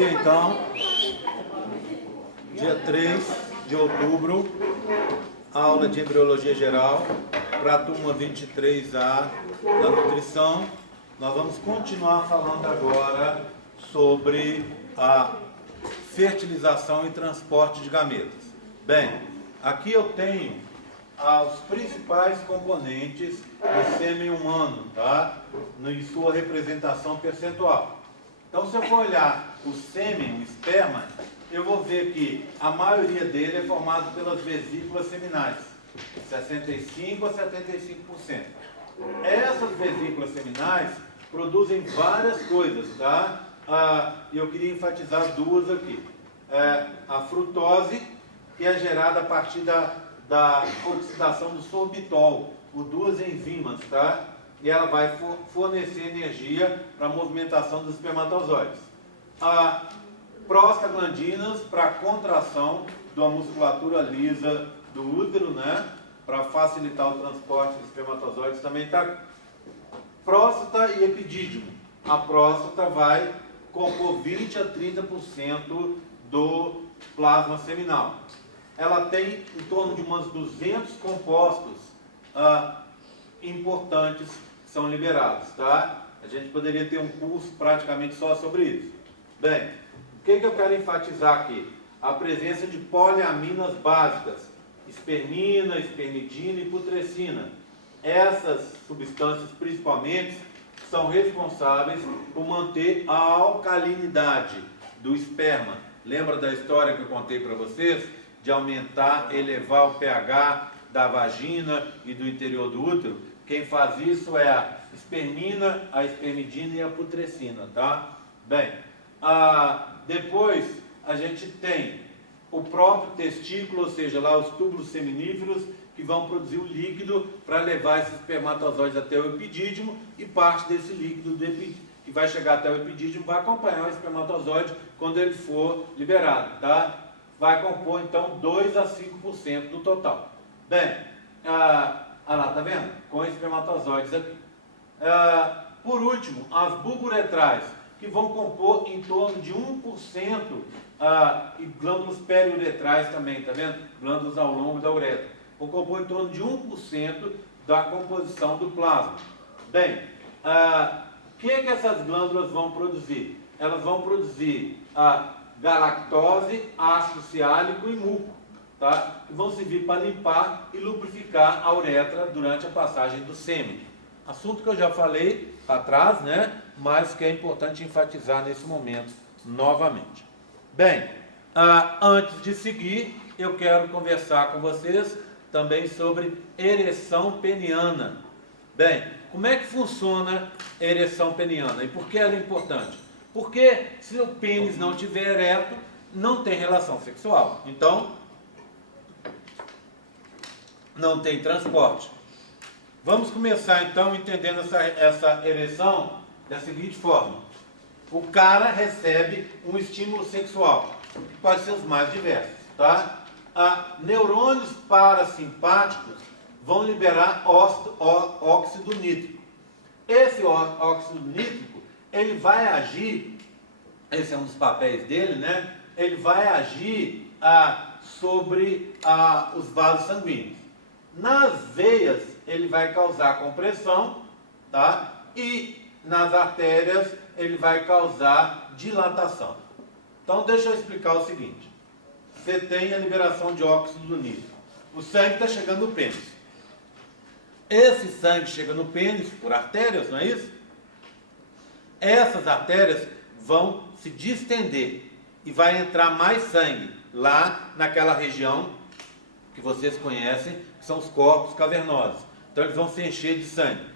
dia, então, dia 3 de outubro, aula de Embriologia Geral, para a turma 23A da Nutrição. Nós vamos continuar falando agora sobre a fertilização e transporte de gametas. Bem, aqui eu tenho os principais componentes do sêmen humano, tá? Em sua representação percentual. Então, se eu for olhar o sêmen, o esperma, eu vou ver que a maioria dele é formado pelas vesículas seminais, 65% a 75%. Essas vesículas seminais produzem várias coisas, tá? Eu queria enfatizar duas aqui. A frutose, que é gerada a partir da oxidação do sorbitol, por duas enzimas, tá? E ela vai fornecer energia para a movimentação dos espermatozoides. Prostaglandinas, para a contração da musculatura lisa do útero, né? Para facilitar o transporte dos espermatozoides também está. Próstata e epidídimo. A próstata vai compor 20 a 30% do plasma seminal. Ela tem em torno de umas 200 compostos importantes que são liberados, tá? A gente poderia ter um curso praticamente só sobre isso. Bem, o que eu quero enfatizar aqui? A presença de poliaminas básicas, espermina, espermidina e putrescina. Essas substâncias, principalmente, são responsáveis por manter a alcalinidade do esperma. Lembra da história que eu contei para vocês? De aumentar, elevar o pH da vagina e do interior do útero? Quem faz isso é a espermina, a espermidina e a putrescina, tá? Bem, depois a gente tem o próprio testículo, ou seja, lá os túbulos seminíferos, que vão produzir o líquido para levar esses espermatozoides até o epidídimo, e parte desse líquido que vai chegar até o epidídimo vai acompanhar o espermatozoide quando ele for liberado, tá? Vai compor então 2 a 5% do total. Bem, lá, tá vendo? Com espermatozoides aqui. Por último, as bulburetrais, que vão compor em torno de 1%, e glândulas periuretrais também, tá vendo? Glândulas ao longo da uretra. Vão compor em torno de 1% da composição do plasma. Bem, o que essas glândulas vão produzir? Elas vão produzir galactose, ácido ciálico e muco, tá? Que vão servir para limpar e lubrificar a uretra durante a passagem do sêmen. Assunto que eu já falei atrás, né? Mas que é importante enfatizar nesse momento novamente. Bem, antes de seguir, eu quero conversar com vocês também sobre ereção peniana. Bem, como é que funciona a ereção peniana e por que ela é importante? Porque se o pênis não estiver ereto, não tem relação sexual. Então, não tem transporte. Vamos começar então entendendo essa ereção da seguinte forma. O cara recebe um estímulo sexual, que pode ser os mais diversos, tá? Neurônios parasimpáticos vão liberar óxido nítrico. Esse óxido nítrico, ele vai agir, esse é um dos papéis dele, né? Ele vai agir sobre os vasos sanguíneos. Nas veias, ele vai causar compressão, tá? E nas artérias, ele vai causar dilatação. Então, deixa eu explicar o seguinte. Você tem a liberação de óxido nítrico. O sangue está chegando no pênis. Esse sangue chega no pênis por artérias, não é isso? Essas artérias vão se distender e vai entrar mais sangue lá naquela região que vocês conhecem, que são os corpos cavernosos. Então eles vão se encher de sangue.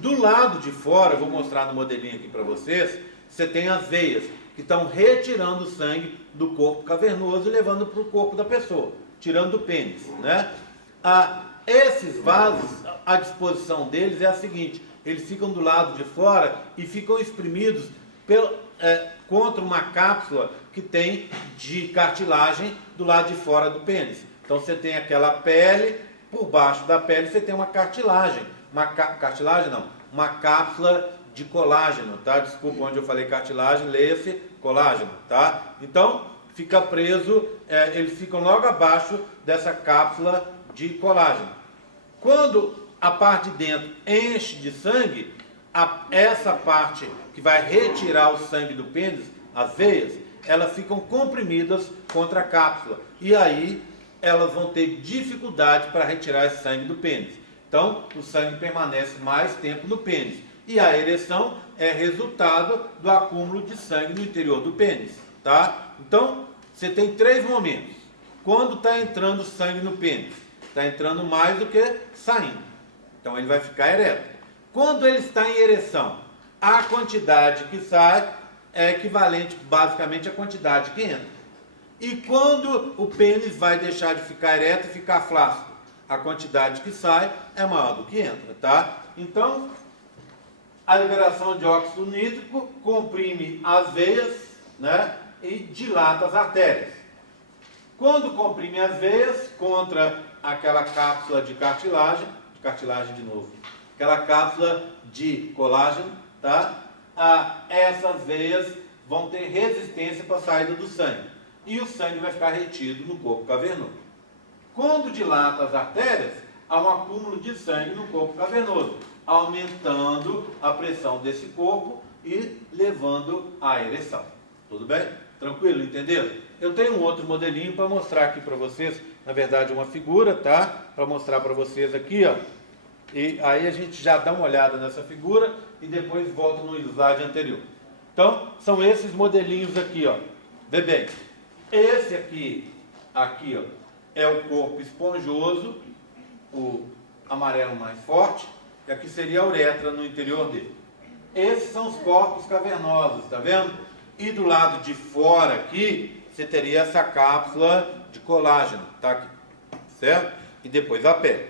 Do lado de fora, eu vou mostrar no modelinho aqui para vocês, você tem as veias, que estão retirando o sangue do corpo cavernoso e levando para o corpo da pessoa, tirando do pênis, né? Esses vasos, a disposição deles é a seguinte: eles ficam do lado de fora e ficam espremidos contra uma cápsula que tem de cartilagem do lado de fora do pênis. Então você tem aquela pele, por baixo da pele você tem uma cartilagem, uma cápsula de colágeno, tá? Desculpa, onde eu falei cartilagem, leia-se colágeno, tá? Então, fica preso, eles ficam logo abaixo dessa cápsula de colágeno. Quando a parte de dentro enche de sangue, essa parte que vai retirar o sangue do pênis, as veias, elas ficam comprimidas contra a cápsula. E aí elas vão ter dificuldade para retirar esse sangue do pênis. Então, o sangue permanece mais tempo no pênis. E a ereção é resultado do acúmulo de sangue no interior do pênis, tá? Então, você tem 3 momentos. Quando está entrando sangue no pênis, está entrando mais do que saindo. Então, ele vai ficar ereto. Quando ele está em ereção, a quantidade que sai é equivalente, basicamente, à quantidade que entra. E quando o pênis vai deixar de ficar ereto e ficar flácido, a quantidade que sai é maior do que entra, tá? Então, a liberação de óxido nítrico comprime as veias, né, e dilata as artérias. Quando comprime as veias contra aquela cápsula de cartilagem de novo, aquela cápsula de colágeno, tá? Essas veias vão ter resistência para a saída do sangue. E o sangue vai ficar retido no corpo cavernoso. Quando dilata as artérias, há um acúmulo de sangue no corpo cavernoso, aumentando a pressão desse corpo e levando à ereção. Tudo bem? Tranquilo? Entenderam? Eu tenho um outro modelinho para mostrar aqui para vocês, na verdade uma figura, tá? Para mostrar para vocês aqui, ó. E aí a gente já dá uma olhada nessa figura e depois volta no slide anterior. Então, são esses modelinhos aqui, ó. Vê bem. Esse aqui, ó, é o corpo esponjoso, o amarelo mais forte, e aqui seria a uretra no interior dele. Esses são os corpos cavernosos, tá vendo? E do lado de fora aqui, você teria essa cápsula de colágeno, tá aqui, certo? E depois a pele.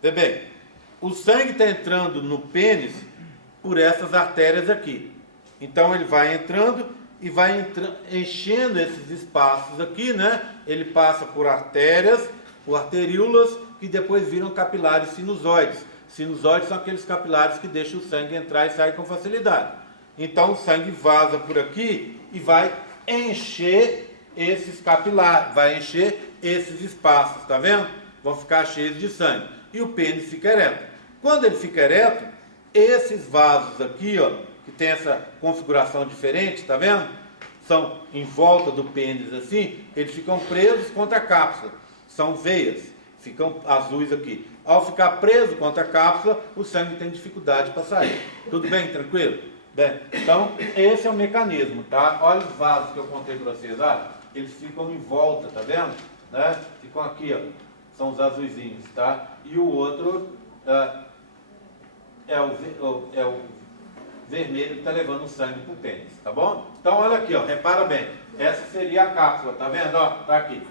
Vê bem, o sangue está entrando no pênis por essas artérias aqui. Então ele vai entrando e vai enchendo esses espaços aqui, né? Ele passa por artérias, por arteríolas, que depois viram capilares sinusoides. Sinusoides são aqueles capilares que deixam o sangue entrar e sair com facilidade. Então o sangue vaza por aqui e vai encher esses capilares, vai encher esses espaços, tá vendo? Vão ficar cheios de sangue. E o pênis fica ereto. Quando ele fica ereto, esses vasos aqui, ó, que tem essa configuração diferente, tá vendo? São em volta do pênis assim, eles ficam presos contra a cápsula. São veias, ficam azuis aqui. Ao ficar preso contra a cápsula, o sangue tem dificuldade para sair. Tudo bem? Tranquilo? Bem, então, esse é o mecanismo, tá? Olha os vasos que eu contei para vocês, eles ficam em volta, tá vendo? Né? Ficam aqui, ó, são os azuizinhos, tá? E o outro é o vermelho que está levando o sangue para o pênis, tá bom? Então, olha aqui, ó, repara bem, essa seria a cápsula, tá vendo? Ó, tá aqui.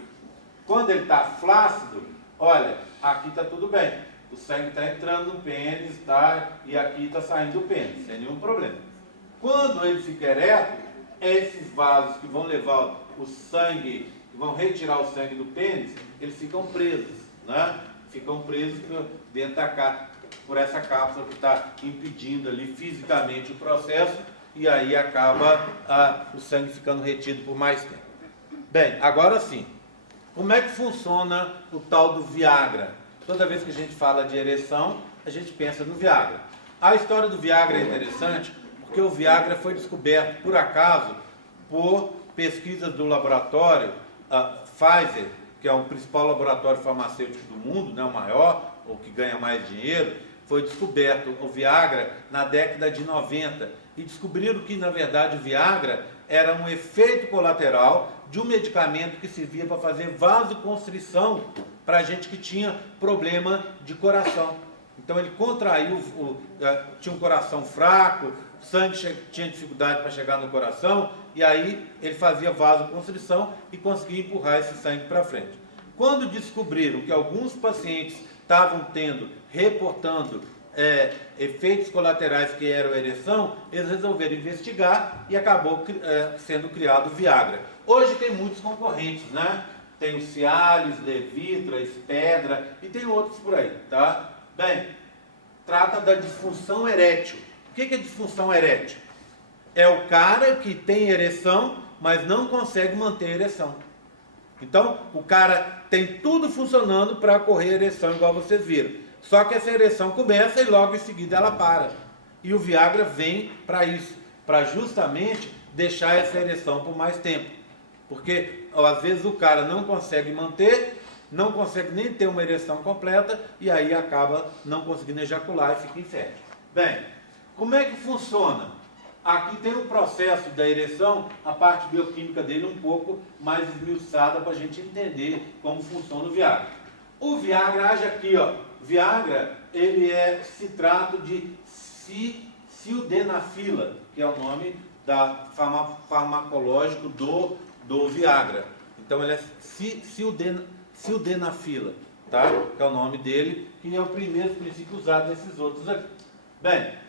Quando ele está flácido, olha, aqui está tudo bem. O sangue está entrando no pênis, tá? E aqui está saindo do pênis, sem nenhum problema. Quando ele fica ereto, esses vasos que vão levar o sangue, que vão retirar o sangue do pênis, eles ficam presos, né? Ficam presos dentro da cápsula, por essa cápsula que está impedindo ali fisicamente o processo, e aí acaba o sangue ficando retido por mais tempo. Bem, agora sim, como é que funciona o tal do Viagra? Toda vez que a gente fala de ereção, a gente pensa no Viagra. A história do Viagra é interessante, porque o Viagra foi descoberto, por acaso, por pesquisas do laboratório Pfizer, que é o principal laboratório farmacêutico do mundo, né, o maior, ou que ganha mais dinheiro. Foi descoberto o Viagra na década de 90 e descobriram que, na verdade, o Viagra era um efeito colateral de um medicamento que servia para fazer vasoconstrição para gente que tinha problema de coração. Então ele contraiu, tinha um coração fraco, o sangue tinha dificuldade para chegar no coração, e aí ele fazia vasoconstrição e conseguia empurrar esse sangue para frente. Quando descobriram que alguns pacientes estavam reportando efeitos colaterais que eram ereção, eles resolveram investigar e acabou sendo criado o Viagra. Hoje tem muitos concorrentes, né? Tem o Cialis, Levitra, Espedra e tem outros por aí, tá? Bem, trata da disfunção erétil, O que é disfunção erétil? É o cara que tem ereção, mas não consegue manter a ereção. Então, o cara tem tudo funcionando para ocorrer a ereção, igual vocês viram. Só que essa ereção começa e logo em seguida ela para. E o Viagra vem para isso, para justamente deixar essa ereção por mais tempo. Porque às vezes o cara não consegue manter, não consegue nem ter uma ereção completa e aí acaba não conseguindo ejacular e fica infértil. Bem, como é que funciona? Aqui tem o processo da ereção, a parte bioquímica dele um pouco mais esmiuçada para a gente entender como funciona o Viagra. O Viagra age aqui, ó. Viagra, ele é citrato de sildenafila, que é o nome farmacológico do Viagra. Então ele é sildenafila, tá? Que é o nome dele, que é o primeiro princípio usado nesses outros aqui. Bem,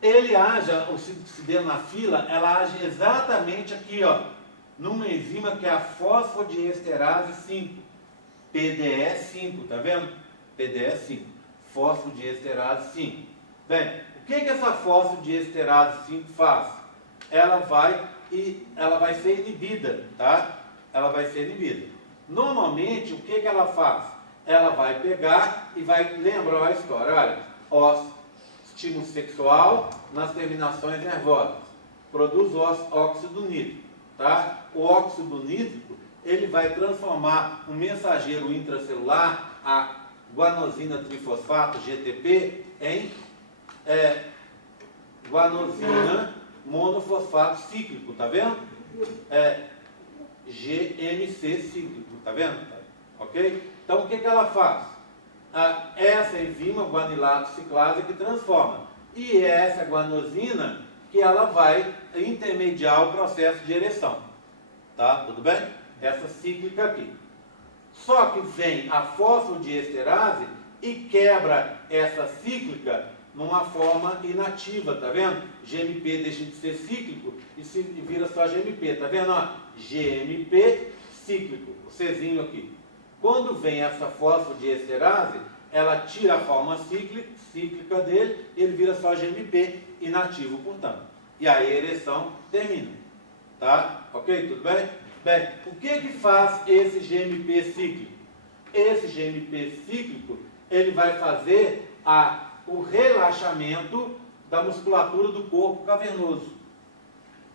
ele age, o sildenafila, ela age exatamente aqui, ó, numa enzima que é a fosfodiesterase 5, PDE5, tá vendo? PDE5, fosfodiesterase 5. Bem, o que essa fosfodiesterase 5 faz? Ela vai ser inibida, tá? Ela vai ser inibida. Normalmente, o que ela faz? Ela vai pegar e vai lembrar a história, olha, estímulo sexual nas terminações nervosas, produz óxido nítrico, tá? O óxido nítrico, ele vai transformar um mensageiro intracelular, a guanosina trifosfato, GTP, em guanosina monofosfato cíclico, tá vendo? GMC cíclico, tá vendo? Ok? Então, o que ela faz? Essa enzima, guanilato ciclase, que transforma. E essa guanosina que ela vai intermediar o processo de ereção. Tá? Tudo bem? Essa cíclica aqui. Só que vem a fosfodiesterase e quebra essa cíclica numa forma inativa, tá vendo? GMP deixa de ser cíclico e vira só GMP, tá vendo? Ó, GMP cíclico, o Czinho aqui. Quando vem essa fosfodiesterase, ela tira a forma cíclica dele, ele vira só GMP, inativo, portanto. E aí a ereção termina. Tá? Ok? Tudo bem? Bem, o que faz esse GMP cíclico? Esse GMP cíclico, ele vai fazer o relaxamento da musculatura do corpo cavernoso.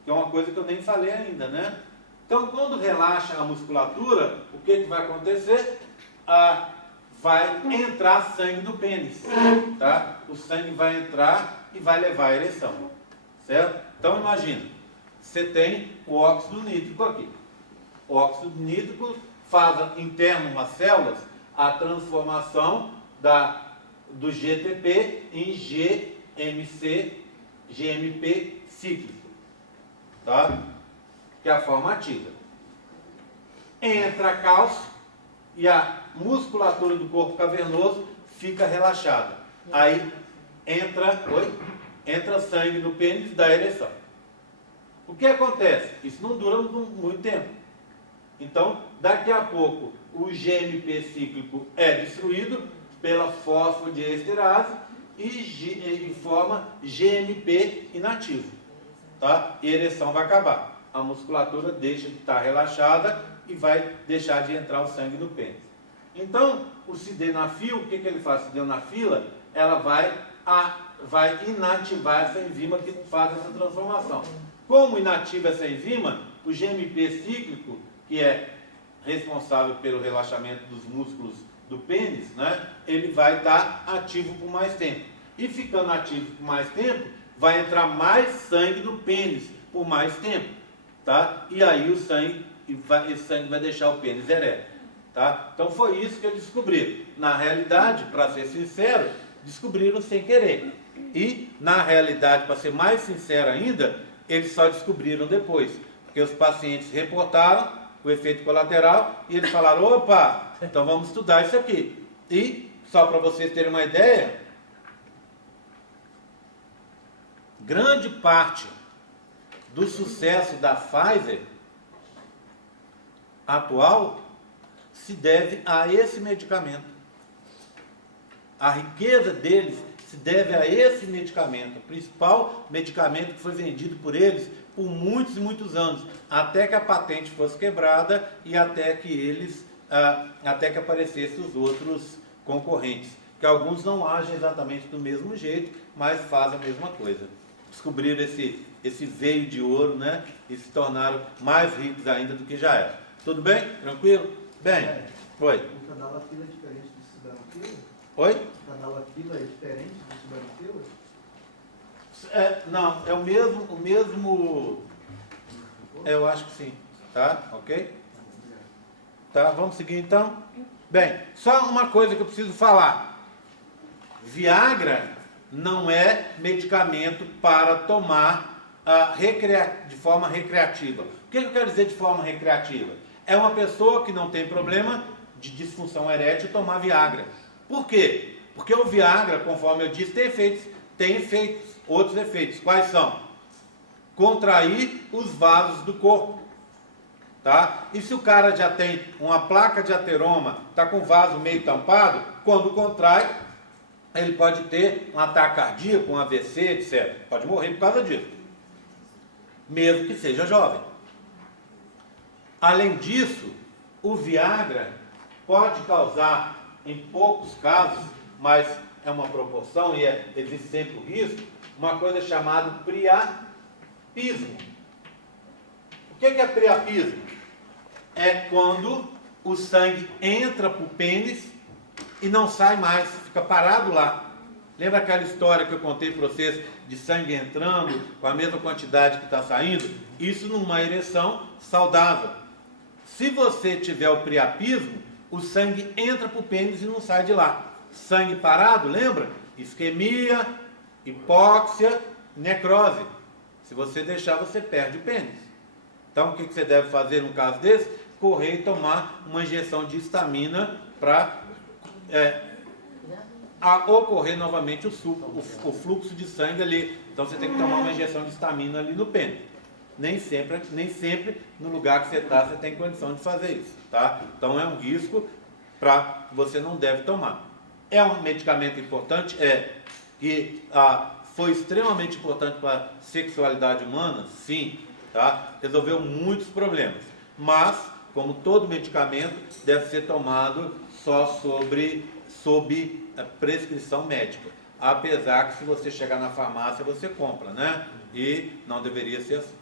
Que é uma coisa que eu nem falei ainda, né? Então, quando relaxa a musculatura, o que vai acontecer? Vai entrar sangue no pênis, tá? O sangue vai entrar e vai levar a ereção, certo? Então, imagina, você tem o óxido nítrico aqui. O óxido nítrico faz interno nas células a transformação do GTP em GMP cíclico, tá? Que é a forma ativa. Entra cálcio e a musculatura do corpo cavernoso fica relaxada. Aí entra sangue no pênis da ereção. O que acontece? Isso não dura muito tempo. Então, daqui a pouco, o GMP cíclico é destruído pela fosfodiesterase e forma GMP inativo. Tá? E a ereção vai acabar. A musculatura deixa de estar relaxada e vai deixar de entrar o sangue no pênis. Então, o sildenafil, o que ele faz? A sildenafila, ela vai inativar essa enzima que faz essa transformação. Como inativa essa enzima, o GMP cíclico, que é responsável pelo relaxamento dos músculos do pênis, né, ele vai estar ativo por mais tempo. E ficando ativo por mais tempo, vai entrar mais sangue no pênis por mais tempo. Tá? E aí esse sangue vai deixar o pênis ereto. Tá? Então foi isso que eles descobriram. Na realidade, para ser sincero, descobriram sem querer. E, na realidade, para ser mais sincero ainda, eles só descobriram depois. Porque os pacientes reportaram o efeito colateral e eles falaram, opa, então vamos estudar isso aqui. E, só para vocês terem uma ideia, grande parte do sucesso da Pfizer atual se deve a esse medicamento. A riqueza deles se deve a esse medicamento, o principal medicamento que foi vendido por eles por muitos e muitos anos, até que a patente fosse quebrada e até que aparecessem os outros concorrentes, que alguns não agem exatamente do mesmo jeito, mas fazem a mesma coisa. Descobriram esse veio de ouro, né? E se tornaram mais ricos ainda do que já eram. Tudo bem? Tranquilo? Bem, oi. O Tadalafila é diferente do Sildenafila? Oi? O Tadalafila é diferente do Sildenafila? Não, é o mesmo. Eu acho que sim. Tá? Ok? Tá, vamos seguir então? Bem, só uma coisa que eu preciso falar. Viagra não é medicamento para tomar de forma recreativa. O que eu quero dizer de forma recreativa? É uma pessoa que não tem problema de disfunção erétil tomar Viagra. Por quê? Porque o Viagra, conforme eu disse, tem efeitos, outros efeitos. Quais são? Contrair os vasos do corpo. Tá? E se o cara já tem uma placa de ateroma, está com o vaso meio tampado, quando contrai, ele pode ter um ataque cardíaco, um AVC, etc. Pode morrer por causa disso. Mesmo que seja jovem. Além disso, o Viagra pode causar, em poucos casos, mas é uma proporção e existe sempre o risco, uma coisa chamada priapismo. O que é priapismo? É quando o sangue entra para o pênis e não sai mais, fica parado lá. Lembra aquela história que eu contei para vocês de sangue entrando com a mesma quantidade que está saindo? Isso numa ereção saudável. Se você tiver o priapismo, o sangue entra para o pênis e não sai de lá. Sangue parado, lembra? Isquemia, hipóxia, necrose. Se você deixar, você perde o pênis. Então, o que você deve fazer num caso desse? Correr e tomar uma injeção de histamina para ocorrer novamente o fluxo de sangue ali. Então, você tem que tomar uma injeção de histamina ali no pênis. Nem sempre no lugar que você está, você tem condição de fazer isso, tá? Então, é um risco que você não deve tomar. É um medicamento importante? Que foi extremamente importante para a sexualidade humana? Sim, tá? Resolveu muitos problemas. Mas, como todo medicamento, deve ser tomado só sob prescrição médica. Apesar que se você chegar na farmácia, você compra, né? E não deveria ser assim.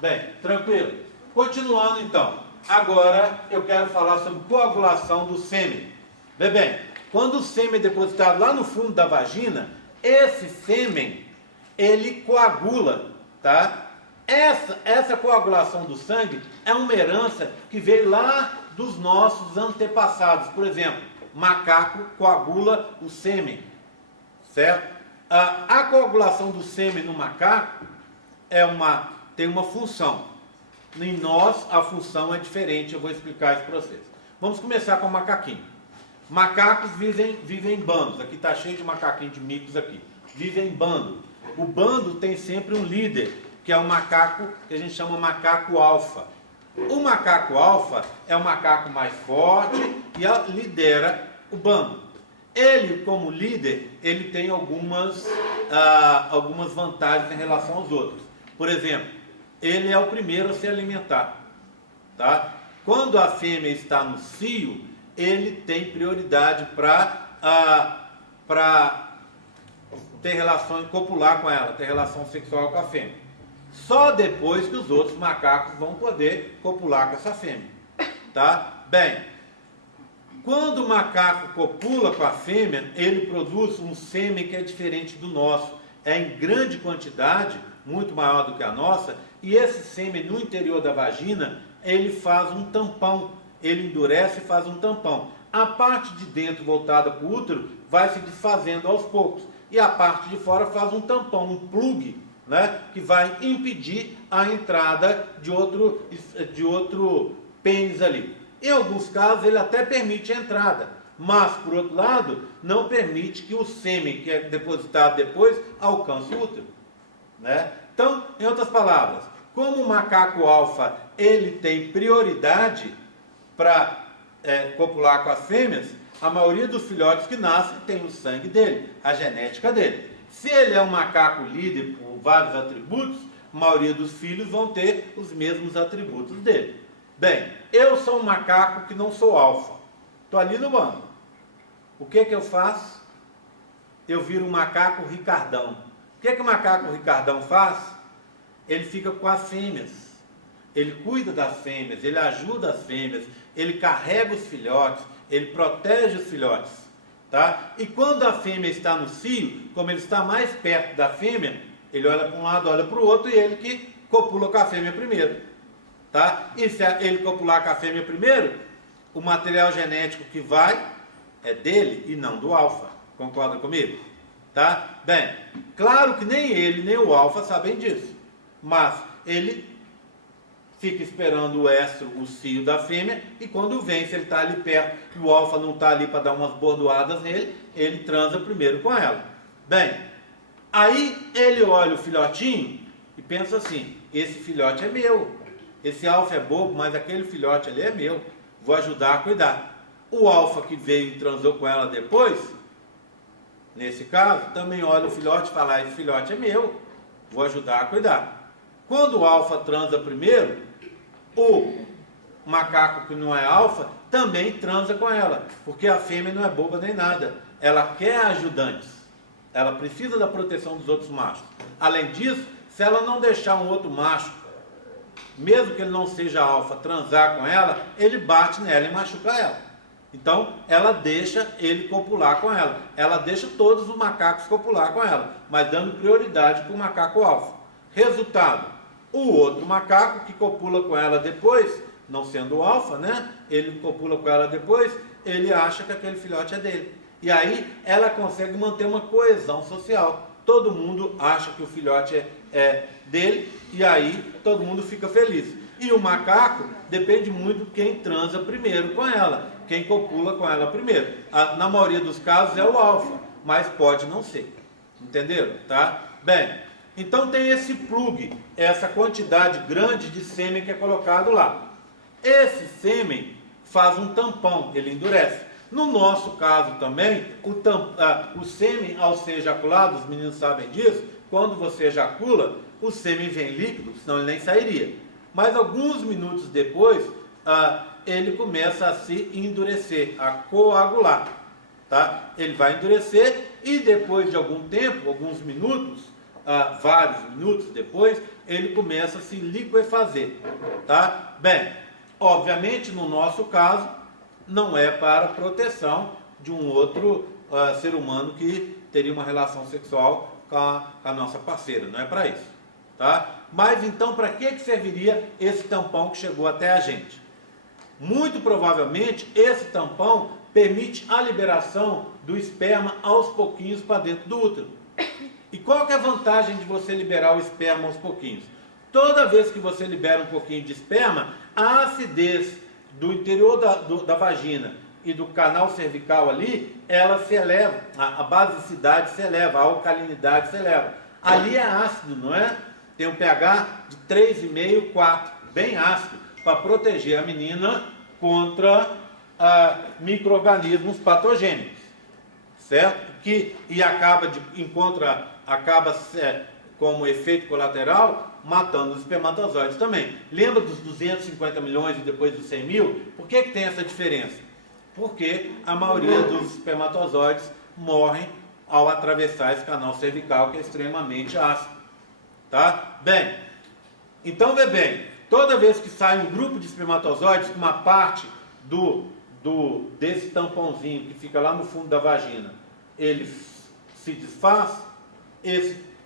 Bem, tranquilo. Continuando então. Agora eu quero falar sobre coagulação do sêmen. Bem, quando o sêmen é depositado lá no fundo da vagina, esse sêmen, ele coagula, tá? Essa coagulação do sangue é uma herança que veio lá dos nossos antepassados. Por exemplo, macaco coagula o sêmen, certo? A coagulação do sêmen no macaco tem uma função. Em nós, a função é diferente, eu vou explicar isso para vocês. Vamos começar com o macaquinho. Macacos vivem em bandos. Aqui está cheio de macaquinhos de micos aqui. Vivem em bando. O bando tem sempre um líder, que é um macaco que a gente chama macaco alfa. O macaco alfa é o macaco mais forte e lidera o bando. Ele, como líder, ele tem algumas vantagens em relação aos outros. Por exemplo, ele é o primeiro a se alimentar. Tá? Quando a fêmea está no cio, ele tem prioridade para ter relação, copular com ela, ter relação sexual com a fêmea. Só depois que os outros macacos vão poder copular com essa fêmea. Tá? Bem, quando o macaco copula com a fêmea, ele produz um sêmen que é diferente do nosso. É em grande quantidade, muito maior do que a nossa, e esse sêmen no interior da vagina, ele faz um tampão, ele endurece e faz um tampão. A parte de dentro voltada para o útero vai se desfazendo aos poucos, e a parte de fora faz um tampão, um plug, né, que vai impedir a entrada de outro pênis ali. Em alguns casos ele até permite a entrada, mas por outro lado não permite que o sêmen que é depositado depois alcance o útero, né? Então, em outras palavras, como o macaco alfa ele tem prioridade para copular com as fêmeas, a maioria dos filhotes que nascem tem o sangue dele, a genética dele. Se ele é um macaco líder por vários atributos, a maioria dos filhos vão ter os mesmos atributos dele. Bem, eu sou um macaco que não sou alfa. Estou ali no banco. O que eu faço? Eu viro um macaco Ricardão. O que o macaco Ricardão faz? Ele fica com as fêmeas. Ele cuida das fêmeas, ele ajuda as fêmeas, ele carrega os filhotes, ele protege os filhotes. Tá? E quando a fêmea está no cio, como ele está mais perto da fêmea, ele olha para um lado, olha para o outro e ele que copula com a fêmea primeiro. Tá? E se ele copular com a fêmea primeiro, o material genético que vai é dele e não do alfa. Concorda comigo? Tá? Bem, claro que nem ele nem o alfa sabem disso, mas ele fica esperando o estro, o cio da fêmea, e quando vem, se ele está ali perto e o alfa não está ali para dar umas bordoadas nele, ele transa primeiro com ela. Bem, aí ele olha o filhotinho e pensa assim, esse filhote é meu, esse alfa é bobo, mas aquele filhote ali é meu, vou ajudar a cuidar. O alfa que veio e transou com ela depois, nesse caso, também olha o filhote e fala, esse filhote é meu, vou ajudar a cuidar. Quando o alfa transa primeiro, o macaco que não é alfa também transa com ela, porque a fêmea não é boba nem nada, ela quer ajudantes, ela precisa da proteção dos outros machos. Além disso, se ela não deixar um outro macho, mesmo que ele não seja alfa, transar com ela, ele bate nela e machuca ela. Então, ela deixa ele copular com ela, ela deixa todos os macacos copular com ela, mas dando prioridade para o macaco alfa. Resultado, o outro macaco que copula com ela depois, não sendo o alfa, né? Ele copula com ela depois, ele acha que aquele filhote é dele. E aí ela consegue manter uma coesão social. Todo mundo acha que o filhote é dele e aí todo mundo fica feliz. E o macaco depende muito de quem transa primeiro com ela, quem copula com ela primeiro. Na maioria dos casos é o alfa, mas pode não ser. Entenderam? Tá? Bem, então tem esse plug, essa quantidade grande de sêmen que é colocado lá. Esse sêmen faz um tampão, ele endurece. No nosso caso também, o sêmen ao ser ejaculado, os meninos sabem disso, quando você ejacula, o sêmen vem líquido, senão ele nem sairia. Mas alguns minutos depois, ele começa a se endurecer, a coagular. Tá? Ele vai endurecer e depois de algum tempo, alguns minutos, vários minutos depois, ele começa a se liquefazer. Tá? Bem, obviamente no nosso caso, não é para proteção de um outro ser humano que teria uma relação sexual com a nossa parceira, não é para isso. Tá? Mas então para que serviria esse tampão que chegou até a gente? Muito provavelmente esse tampão permite a liberação do esperma aos pouquinhos para dentro do útero. E qual que é a vantagem de você liberar o esperma aos pouquinhos? Toda vez que você libera um pouquinho de esperma, a acidez do interior da vagina e do canal cervical ali, ela se eleva, a basicidade se eleva, a alcalinidade se eleva. Ali é ácido, não é? Tem um pH de 3,5, 4, bem ácido, para proteger a menina contra micro-organismos patogênicos, certo? Acaba como efeito colateral matando os espermatozoides também. Lembra dos 250 milhões e depois dos 100 mil? Por que tem essa diferença? Porque a maioria dos espermatozoides morrem ao atravessar esse canal cervical, que é extremamente ácido. Tá? Bem, então vê bem, toda vez que sai um grupo de espermatozoides, uma parte desse tampãozinho que fica lá no fundo da vagina, ele se desfaz,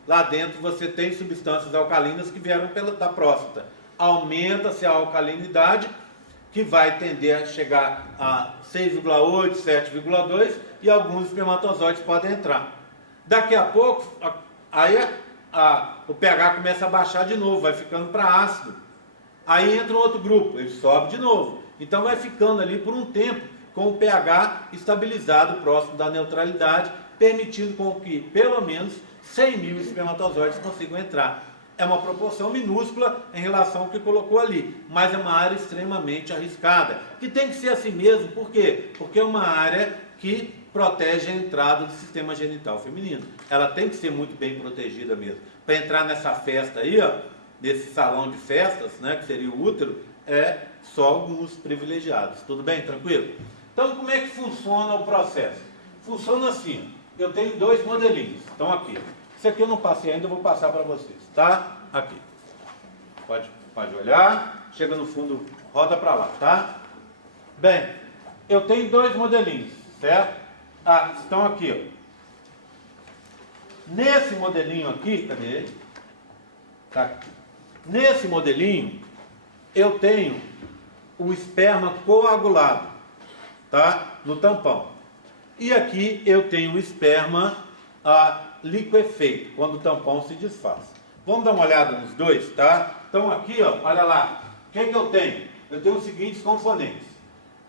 lá dentro você tem substâncias alcalinas que vieram da próstata. Aumenta-se a alcalinidade, que vai tender a chegar a 6,8, 7,2 e alguns espermatozoides podem entrar. Daqui a pouco, o pH começa a baixar de novo, vai ficando para ácido. Aí entra um outro grupo, ele sobe de novo. Então vai ficando ali por um tempo com o pH estabilizado próximo da neutralidade, permitindo com que pelo menos 100 mil espermatozoides consigam entrar. É uma proporção minúscula em relação ao que colocou ali, mas é uma área extremamente arriscada, que tem que ser assim mesmo. Por quê? Porque é uma área que protege a entrada do sistema genital feminino. Ela tem que ser muito bem protegida mesmo. Para entrar nessa festa aí, ó, desse salão de festas, né, que seria o útero, é só alguns privilegiados. Tudo bem? Tranquilo? Então, como é que funciona o processo? Funciona assim, eu tenho dois modelinhos, estão aqui. Esse aqui eu não passei ainda, eu vou passar para vocês, tá? Aqui. Pode olhar, chega no fundo, roda para lá, tá? Bem, eu tenho dois modelinhos, certo? Estão aqui, ó. Nesse modelinho aqui, cadê ele? Tá aqui. Nesse modelinho, eu tenho o esperma coagulado, tá? No tampão. E aqui eu tenho o esperma liquefeito, quando o tampão se desfaz. Vamos dar uma olhada nos dois, tá? Então aqui, ó, olha lá. O que eu tenho? Eu tenho os seguintes componentes.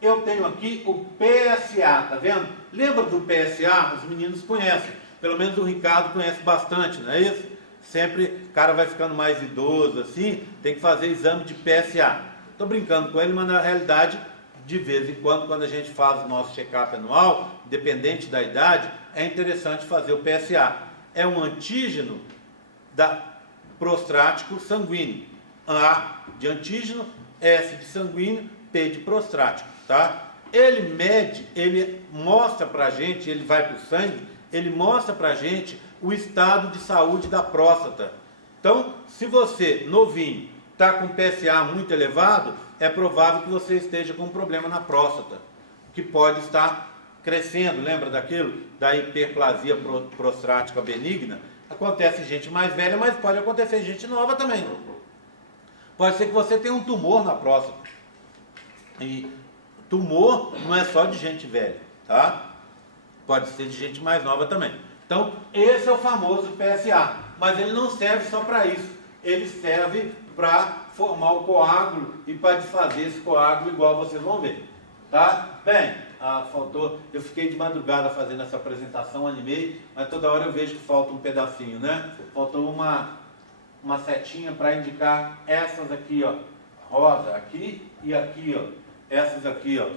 Eu tenho aqui o PSA, tá vendo? Lembra do PSA? Os meninos conhecem. Pelo menos o Ricardo conhece bastante, não é isso? Sempre o cara vai ficando mais idoso assim, tem que fazer exame de PSA. Estou brincando com ele, mas na realidade, de vez em quando a gente faz o nosso check-up anual, independente da idade, é interessante fazer o PSA. É um antígeno prostático sanguíneo. A de antígeno, S de sanguíneo, P de prostático, tá? Ele mede, ele mostra pra gente, ele vai pro sangue, ele mostra pra gente o estado de saúde da próstata. Então, se você, novinho, está com PSA muito elevado, é provável que você esteja com um problema na próstata, que pode estar crescendo. Lembra daquilo? Da hiperplasia prostática benigna? Acontece em gente mais velha, mas pode acontecer em gente nova também. Pode ser que você tenha um tumor na próstata. E tumor não é só de gente velha, tá? Pode ser de gente mais nova também. Então, esse é o famoso PSA, mas ele não serve só para isso. Ele serve para formar o coágulo e para desfazer esse coágulo, igual vocês vão ver, tá? Bem, faltou, eu fiquei de madrugada fazendo essa apresentação, animei, mas toda hora eu vejo que falta um pedacinho, né? Faltou uma setinha para indicar essas aqui, ó, rosa, aqui e aqui, ó, essas aqui, ó,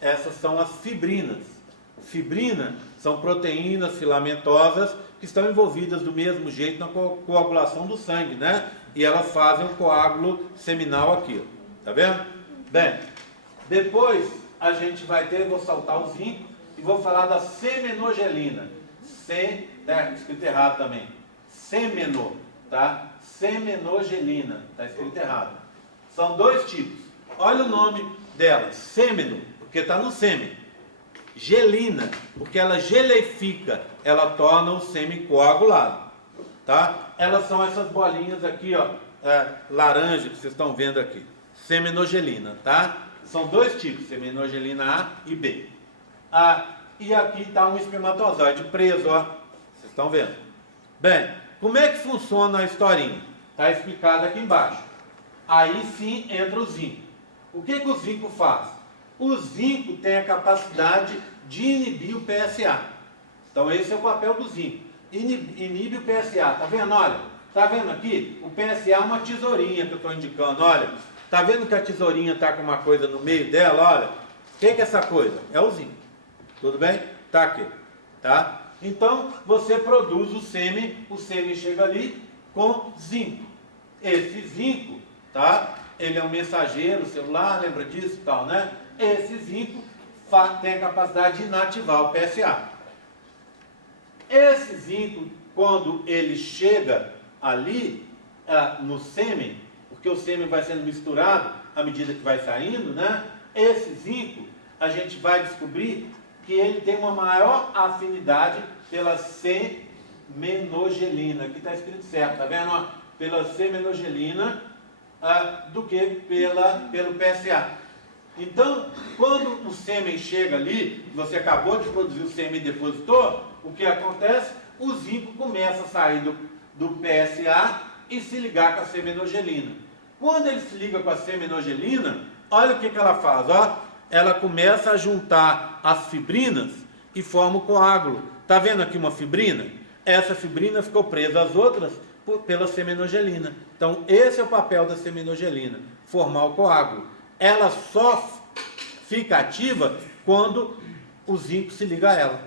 essas são as fibrinas. Fibrina são proteínas filamentosas que estão envolvidas do mesmo jeito na coagulação do sangue, né? E elas fazem um coágulo seminal aqui, ó. Tá vendo? Bem, depois a gente vai ter, vou saltar o zinco e vou falar da semenogelina. Tá escrito errado também. Semeno, tá? Semenogelina, tá escrito errado. São dois tipos. Olha o nome dela, semeno, porque está no sêmen. Gelina, porque ela geleifica, ela torna o sêmen coagulado, tá? Elas são essas bolinhas aqui, ó, laranja que vocês estão vendo aqui, semenogelina, tá? São dois tipos, semenogelina A e B. E aqui está um espermatozoide preso, ó, vocês estão vendo? Bem, como é que funciona a historinha? Está explicado aqui embaixo. Aí sim entra o zinco. O que o zinco faz? O zinco tem a capacidade de inibir o PSA. Então esse é o papel do zinco. Inibe o PSA. Tá vendo? Olha, tá vendo aqui? O PSA é uma tesourinha que eu estou indicando. Olha, tá vendo que a tesourinha está com uma coisa no meio dela? Olha, o que é essa coisa? É o zinco. Tudo bem? Tá aqui. Tá? Então você produz o sêmen chega ali com zinco. Esse zinco, tá? Ele é um mensageiro celular, lembra disso e tal, né? Esse zinco tem a capacidade de inativar o PSA. Esse zinco, quando ele chega ali no sêmen, porque o sêmen vai sendo misturado à medida que vai saindo, né? Esse zinco, a gente vai descobrir que ele tem uma maior afinidade pela semenogelina. Aqui está escrito certo, tá vendo? Ó, pela semenogelina do que pelo PSA. Então, quando o sêmen chega ali, você acabou de produzir o sêmen e depositou, o que acontece? O zinco começa a sair do PSA e se ligar com a semenogelina. Quando ele se liga com a semenogelina, olha o que ela faz, ó. Ela começa a juntar as fibrinas e forma o coágulo. Tá vendo aqui uma fibrina? Essa fibrina ficou presa às outras pela semenogelina. Então, esse é o papel da semenogelina, formar o coágulo. Ela só fica ativa quando o zinco se liga a ela.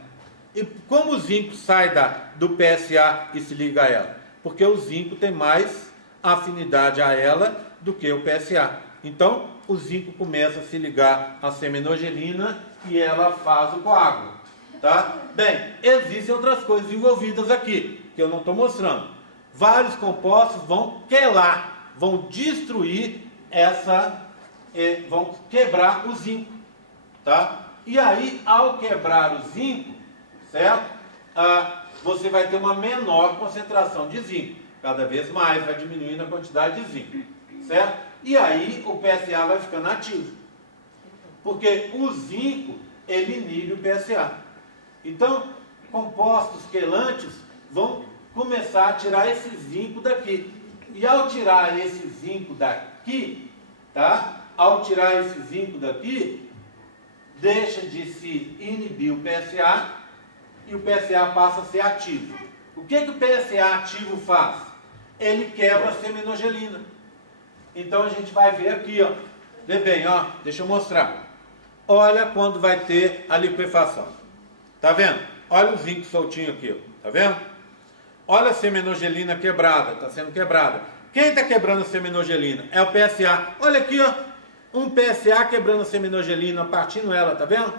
E como o zinco sai do PSA e se liga a ela? Porque o zinco tem mais afinidade a ela do que o PSA. Então, o zinco começa a se ligar à seminogelina e ela faz o coágulo. Tá? Bem, existem outras coisas envolvidas aqui, que eu não estou mostrando. Vários compostos vão quelar, vão destruir vão quebrar o zinco. Tá? E aí, ao quebrar o zinco, certo? Você vai ter uma menor concentração de zinco. Cada vez mais vai diminuindo a quantidade de zinco. Certo? E aí o PSA vai ficando ativo. Porque o zinco, ele inibe o PSA. Então, compostos quelantes vão começar a tirar esse zinco daqui. E ao tirar esse zinco daqui, tá? Ao tirar esse zinco daqui, deixa de se inibir o PSA e o PSA passa a ser ativo. O que o PSA ativo faz? Ele quebra a seminogelina. Então a gente vai ver aqui, ó. Vê bem, ó. Deixa eu mostrar. Olha quando vai ter a liquefação. Tá vendo? Olha o zinco soltinho aqui, ó. Tá vendo? Olha a seminogelina quebrada, está sendo quebrada. Quem está quebrando a seminogelina? É o PSA. Olha aqui, ó. Um PSA quebrando a seminogelina, partindo ela, tá vendo?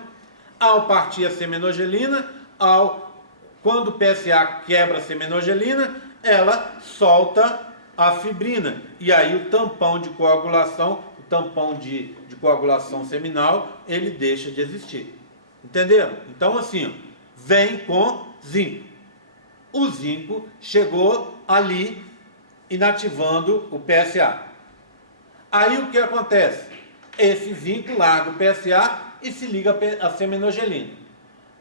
Ao partir a seminogelina, quando o PSA quebra a seminogelina, ela solta a fibrina. E aí o tampão de coagulação, o tampão de coagulação seminal, ele deixa de existir. Entenderam? Então assim, ó, vem com zinco. O zinco chegou ali inativando o PSA. Aí o que acontece? Esse zinco larga o PSA e se liga à seminogelina.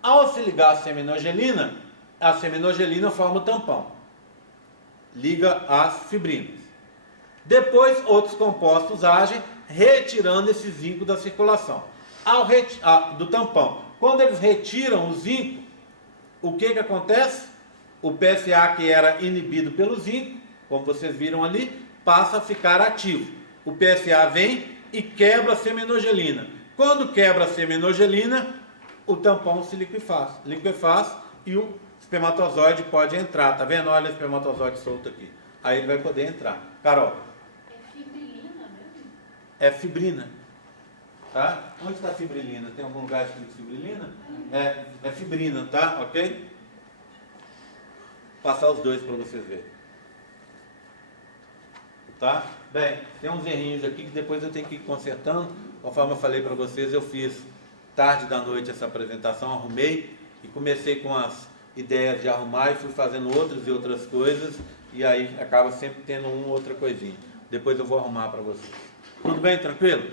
Ao se ligar à seminogelina, a seminogelina forma o tampão. Liga às fibrinas. Depois, outros compostos agem retirando esse zinco da circulação. Do tampão. Quando eles retiram o zinco, o que acontece? O PSA que era inibido pelo zinco, como vocês viram ali, passa a ficar ativo. O PSA vem e quebra a seminogelina. Quando quebra a seminogelina, o tampão se liquefaz e o espermatozoide pode entrar. Tá vendo? Olha o espermatozoide solto aqui. Aí ele vai poder entrar. Carol. É fibrilina mesmo? É fibrina. Tá? Onde está a fibrilina? Tem algum lugar escrito fibrilina? É fibrina, tá? Ok? Vou passar os dois para vocês verem. Tá? Bem, tem uns errinhos aqui que depois eu tenho que ir consertando. Conforme eu falei para vocês, eu fiz tarde da noite essa apresentação, arrumei e comecei com as ideias de arrumar e fui fazendo outras e outras coisas e aí acaba sempre tendo uma ou outra coisinha. Depois eu vou arrumar para vocês. Tudo bem? Tranquilo?